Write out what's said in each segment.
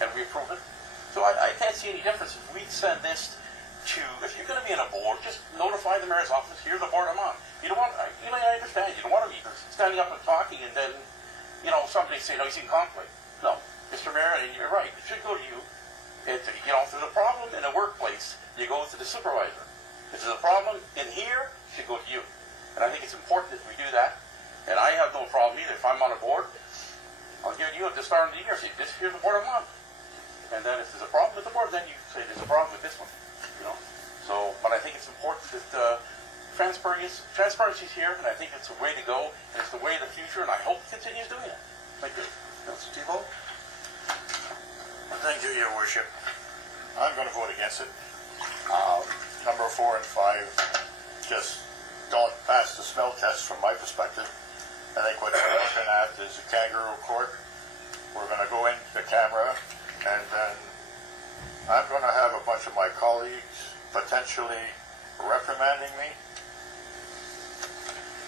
and we approve it. So I can't see any difference if we send this to, if you're going to be in a board, just notify the mayor's office, here's the board I'm on. You don't want, I understand, you don't want to be standing up and talking and then, somebody say, no, he's in conflict. No, Mr. Mayor, and you're right, it should go to you. If there's a problem in a workplace, you go to the supervisor. If there's a problem in here, it should go to you. And I think it's important that we do that. And I have no problem either. If I'm on a board, I'll give you at the start of the year, say, here's the board I'm on. And then if there's a problem with the board, then you say there's a problem with this one. So, but I think it's important that transparency is here, and I think it's the way to go, and it's the way of the future, and I hope it continues doing it. Thank you. Councilor Thibault? Thank you, Your Worship. I'm going to vote against it. Number 4 and 5 just don't pass the smell test from my perspective. I think what we're looking at is a kangaroo court. We're going to go into the camera, and then I'm going to have a bunch of my colleagues potentially reprimanding me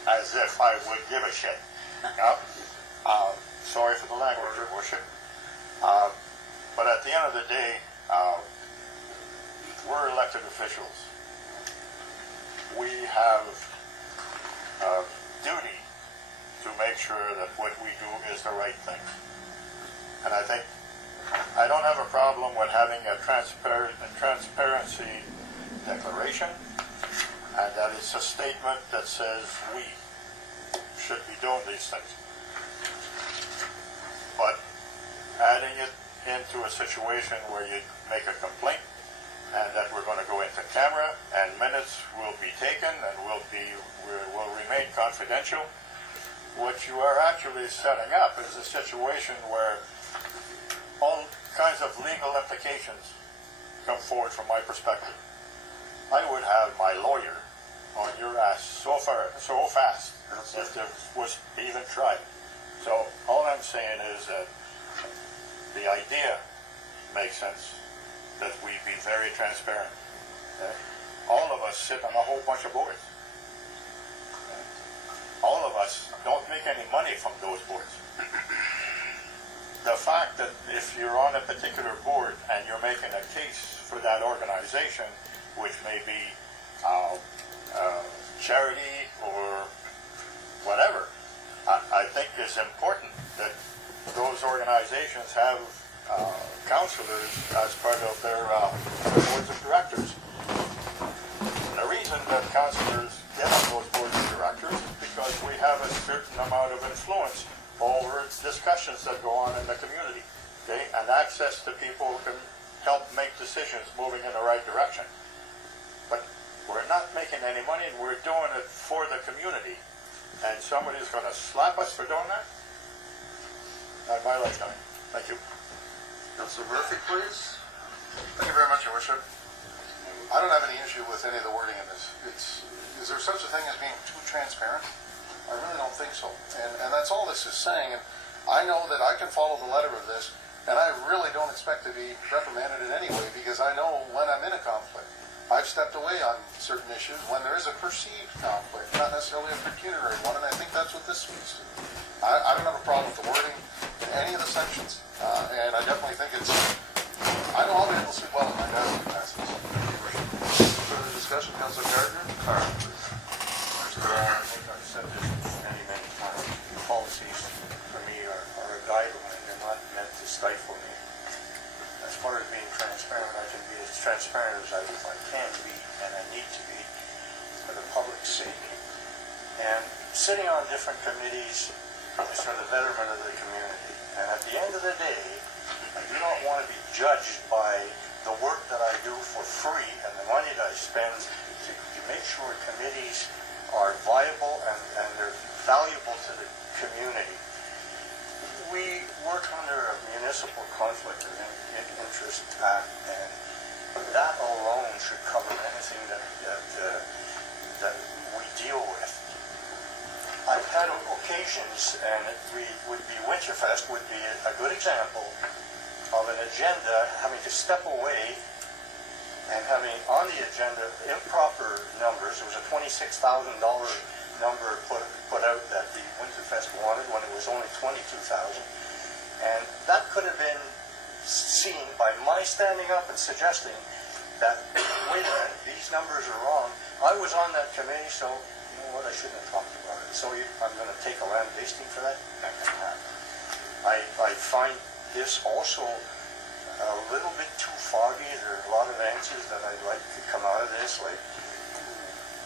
as if I would give a shit. Sorry for the language, Your Worship. But at the end of the day, we're elected officials. We have a duty to make sure that what we do is the right thing. And I think I don't have a problem with having a transparency declaration, and that it's a statement that says we should be doing these things. But adding it into a situation where you make a complaint and that we're going to go into camera and minutes will be taken and will remain confidential, what you are actually setting up is a situation where all kinds of legal implications come forward from my perspective. I would have my lawyer on your ass so fast if it was even tried. So all I'm saying is that the idea makes sense, that we be very transparent. Okay? All of us sit on a whole bunch of boards. Okay? All of us don't make any money from those boards. The fact that if you're on a particular board and you're making a case for that organization, which may be charity or whatever, I think it's important that those organizations have counselors as part of their boards of directors. The reason that counselors get on those boards of directors is because we have a certain amount of influence over discussions that go on in the community, okay? And access to people who can help make decisions moving in the right direction. But we're not making any money, and we're doing it for the community. And somebody's going to slap us for doing that? Not my lifetime. Thank you. Councilor Murphy, please. Thank you very much, Your Worship. I don't have any issue with any of the wording in this. Is there such a thing as being too transparent? I really don't think so. And that's all this is saying. And I know that I can follow the letter of this, and I really don't expect to be reprimanded in any way, because I know when I'm in a conflict. I've stepped away on certain issues when there is a perceived conflict, not necessarily a pecuniary one, and I think that's what this speaks to. I don't have a problem with the wording in any of the sections, and I definitely think it's, I know I'll be able to sleep well at night after it passes. Further discussion, Councilor Gardner? I think I've said this many, many times. Policies, for me, are a guideline. They're not meant to stifle me. As far as being transparent, I can be as transparent as I can be, and I need to be, for the public's sake. And sitting on different committees is for the betterment of the community. And at the end of the day, I do not want to be judged by the work that I do for free and the money that I spend to make sure committees are viable and they're valuable to the community. We work under a municipal conflict of interest act, and that alone should cover anything that we deal with. I've had occasions, and Winterfest would be a good example of an agenda having to step away and having on the agenda improper numbers. There was a $26,000 number put out that the Winterfest wanted when it was only $22,000, and that could have been by my standing up and suggesting that, wait a minute, these numbers are wrong. I was on that committee, so you know what, I shouldn't have talked about it. So I'm going to take a lambasting for that? That can happen. I find this also a little bit too foggy. There are a lot of answers that I'd like to come out of this, like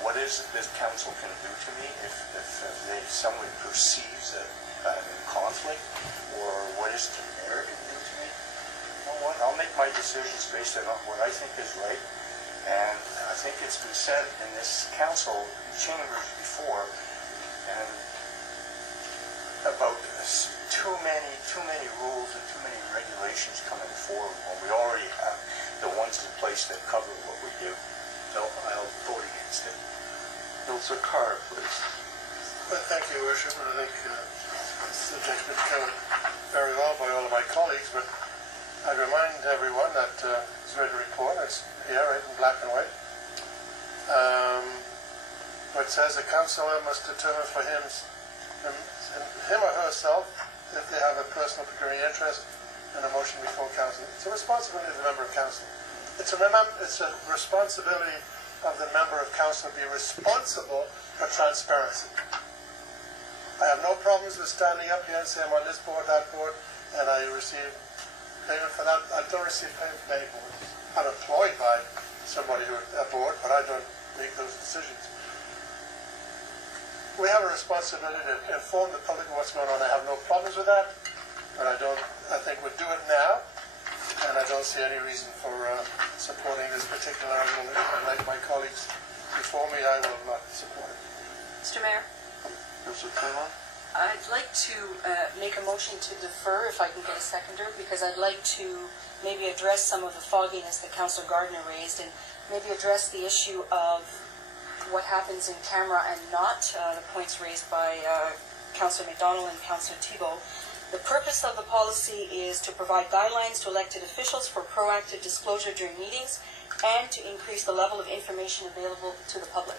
what is it this council can do to me if someone perceives that I'm in conflict, or what is the mayor can do to me? You know what, I'll make my decisions based on what I think is right, and I think it's been said in this council chambers before, and about this, too many rules and too many regulations coming forward when we already have the ones in place that cover what we do. So I'll vote against it. Councillor Carr, please. Well, thank you, Your Worship. I think the subject's been covered very well by all of my colleagues, but I'd remind everyone that this written report is here, right in black and white. But it says the councillor must determine for him or herself if they have a personal pecuniary interest in a motion before council. It's a responsibility of the member of council. It's a responsibility of the member of council to be responsible for transparency. I have no problems with standing up here and saying I'm on this board, that board, and I receive payment for that. I don't receive payment from any board. I'm employed by somebody who a board, but I don't make those decisions. We have a responsibility to inform the public of what's going on. I have no problems with that, but I think we'll do it now, and I don't see any reason for supporting this particular resolution. And like my colleagues before me, I will not support it. Mr. Mayor, Councillor Taylor? I'd like to make a motion to defer, if I can get a seconder, because I'd like to maybe address some of the fogginess that Councillor Gardner raised, and maybe address the issue of what happens in camera and not, the points raised by Councillor McDonald and Councillor Thibault. The purpose of the policy is to provide guidelines to elected officials for proactive disclosure during meetings and to increase the level of information available to the public.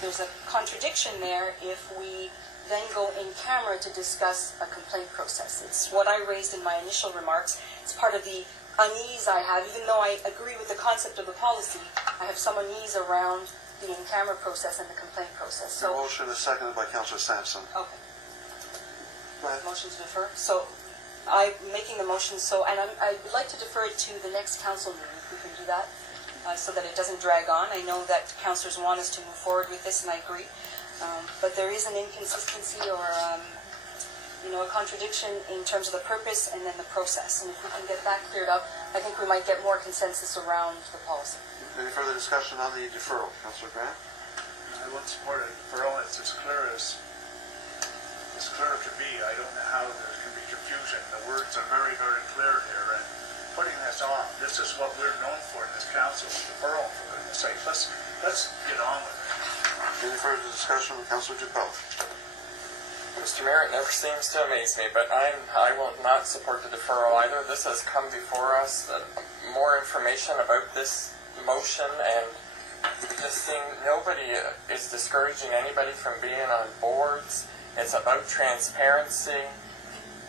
There's a contradiction there if we then go in camera to discuss a complaint process. It's what I raised in my initial remarks. It's part of the unease I have, even though I agree with the concept of the policy, I have some unease around the in-camera process and the complaint process. The motion is seconded by Councillor Sampson. Okay. Go ahead. Motion to defer. So I'm making the motion, and I would like to defer it to the next council meeting, if we can do that, so that it doesn't drag on. I know that councillors want us to move forward with this, and I agree. But there is an inconsistency or a contradiction in terms of the purpose and then the process. And if we can get that cleared up, I think we might get more consensus around the policy. Any further discussion on the deferral? Councillor Grant? I wouldn't support a deferral. It's as clear it can be. I don't know how there can be confusion. The words are very, very clear here, and putting this on, this is what we're known for in this council, deferral, for goodness sake. Let's get on with it. Any further discussion with Councillor Dupel? Mr. Mayor, it never seems to amaze me, but I will not support the deferral either. This has come before us. More information about this motion, and this thing, nobody is discouraging anybody from being on boards. It's about transparency,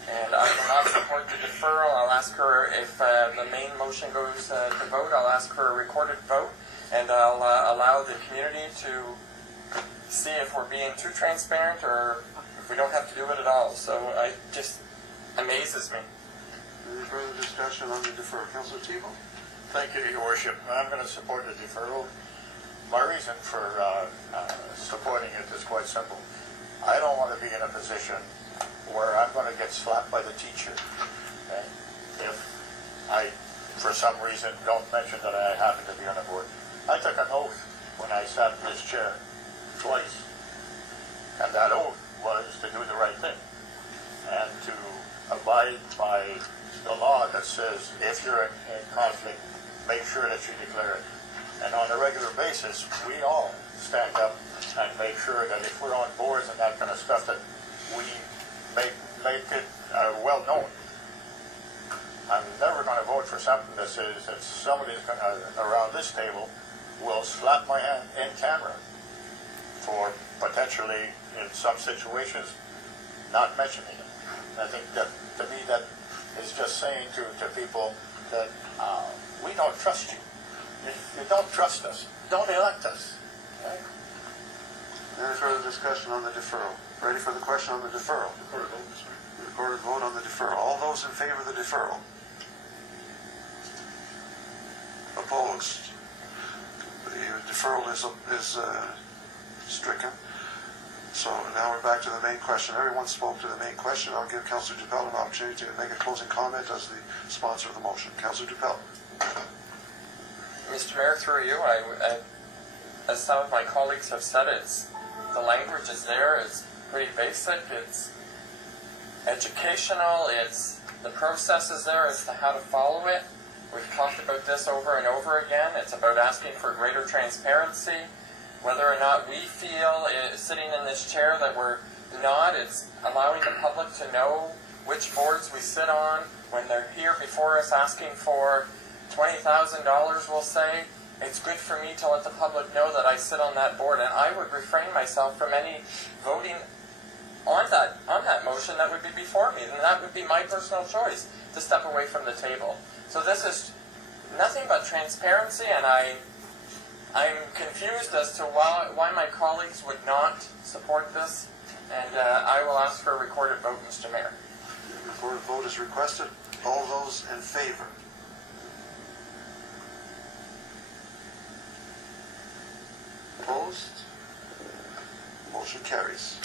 and I will not support the deferral. I'll ask her if the main motion goes to vote. I'll ask her a recorded vote, and I'll allow the community to see if we're being too transparent or if we don't have to do it at all. So it just amazes me. Any further discussion on the deferral? Councillor Thibault? Thank you, Your Worship. I'm going to support the deferral. My reason for supporting it is quite simple. I don't want to be in a position where I'm going to get slapped by the teacher. Okay? If I, for some reason, don't mention that I happen to be on the board. I took an oath when I sat in this chair twice. And that oath was to do the right thing and to abide by the law that says if you're in conflict, make sure that you declare it. And on a regular basis, we all stand up and make sure that if we're on boards and that kind of stuff, that we make it well known. I'm never going to vote for something that says that somebody around this table will slap my hand in camera for potentially, in some situations, not mentioning it. I think that, to me, that is just saying to people, that we don't trust you. If you don't trust us, don't elect us. Okay? Any further discussion on the deferral? Ready for the question on the deferral? Recorded vote on the deferral. All those in favor of the deferral? Opposed? The deferral is stricken. So now we're back to the main question. Everyone spoke to the main question. I'll give Councillor Dupel an opportunity to make a closing comment as the sponsor of the motion. Councillor Dupel. Mr. Mayor, through you, as some of my colleagues have said, the language is there. It's pretty basic. It's educational. The process is there as to how to follow it. We've talked about this over and over again. It's about asking for greater transparency. Whether or not we feel, sitting in this chair, that we're not, it's allowing the public to know which boards we sit on. When they're here before us asking for $20,000, we'll say, it's good for me to let the public know that I sit on that board, and I would refrain myself from any voting on that motion that would be before me, and that would be my personal choice to step away from the table. So this is nothing but transparency, and I'm confused as to why my colleagues would not support this, and I will ask for a recorded vote, Mr. Mayor. The recorded vote is requested. All those in favor? Opposed? Motion carries.